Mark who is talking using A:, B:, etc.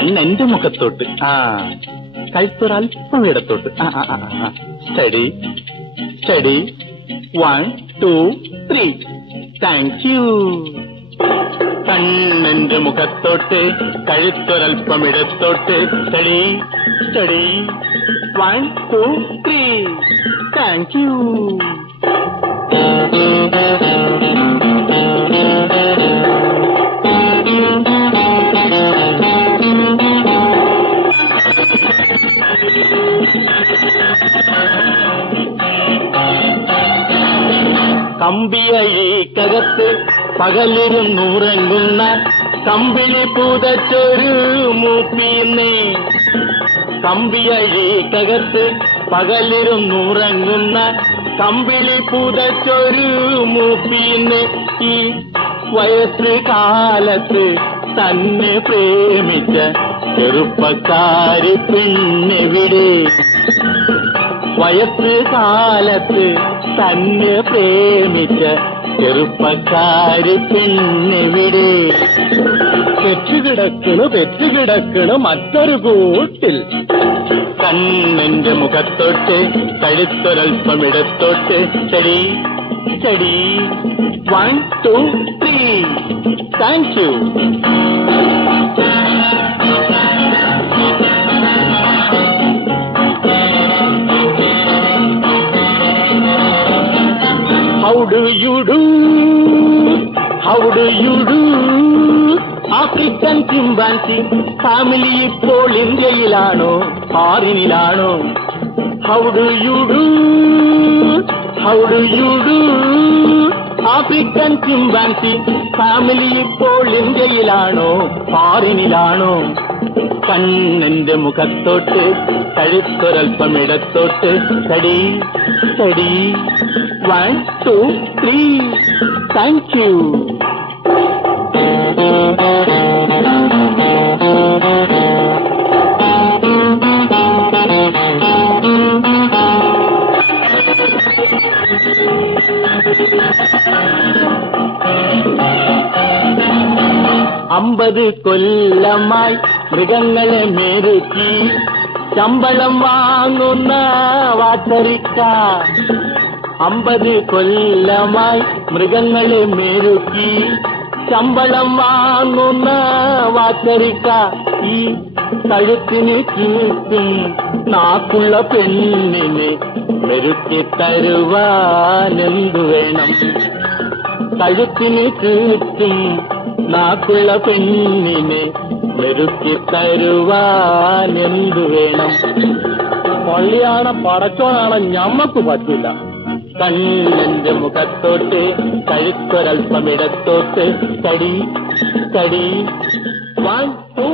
A: കണ്ണെന്റെ മുഖത്തോട്ട്. ആ കഴുത്തൊരല്പം ഇടത്തോട്ട്. ആ ആ ആ ആ study study one two three thank you കണ്ണെന്റെ മുഖത്തോട്ട് കഴുത്തൊരൽപ്പം ഇടത്തോട്ട്. Study study one two three thank you കമ്പിയഴിക്കകത്ത് പകലിരുന്നുറങ്ങുന്ന കമ്പിളി പൂതച്ചൊരു മൂപ്പിന്നേ. കമ്പിയഴിക്കകത്ത് പകലിരുന്നുറങ്ങുന്ന കമ്പിളി പൂതച്ചൊരു മൂപ്പീന്ന്. ഈ വയസ്സ് കാലത്ത് തന്നെ പ്രേമിച്ച ചെറുപ്പക്കാരി പെണ്ണെവിടെ വയസ്സ് കാലത്ത് തന്നെ പ്രേമിച്ച ചെറുപ്പക്കാര് പെണ്ണെവിടെ
B: പെറ്റുകിടക്കണു പെറ്റുകിടക്കണു മറ്റൊരു കൂട്ടിൽ.
A: കണ്ണിന്റെ മുഖത്തൊട്ട് കഴുത്തൊരൽപ്പം ഇടത്തൊട്ട് ചെടി ചെടി. One two three thank you do you do how do you do African chimpanzee family ഇപ്പോൾ ഇന്ത്യയിലാണോ? ഫാറിനിലാണോ? How do you do how do you do African chimpanzee family ഇപ്പോൾ ഇന്ത്യയിലാണോ? ഫാറിനിലാണോ? കണ്ണിന്റെ മുഖത്തോട്ട് കഴുത്തൊരൽപ്പം ഇടത്തോട്ട് തടി study one two three thank you അമ്പത് കൊല്ലമായി മൃഗങ്ങളെ മെരുക്കി. ശമ്പളം വാങ്ങുന്ന വാട്ടരിക്ക. അമ്പത് കൊല്ലമായി മൃഗങ്ങളെ മെരുക്കി. ശമ്പളം വാങ്ങുന്ന വാക്കരിക്ക ഈ കഴുത്തിന് ചുറ്റും നാക്കുള്ള പെണ്ണിനെ മെരുക്കി തരുവാനെന്തു വേണം? കഴുത്തിന് ചുറ്റും നാക്കുള്ള പെണ്ണിനെ മെരുക്കി തരുവാനെന്തു വേണം?
B: പള്ളിയാണ് പടച്ചോനാണ് ഞമ്മക്ക് പറ്റില്ല.
A: കണ്ണെന്റെ മുഖത്തോട്ട് കഴുത്തൊരൽപ്പം ഇടത്തോട്ട് കടി കടി വൺ ടു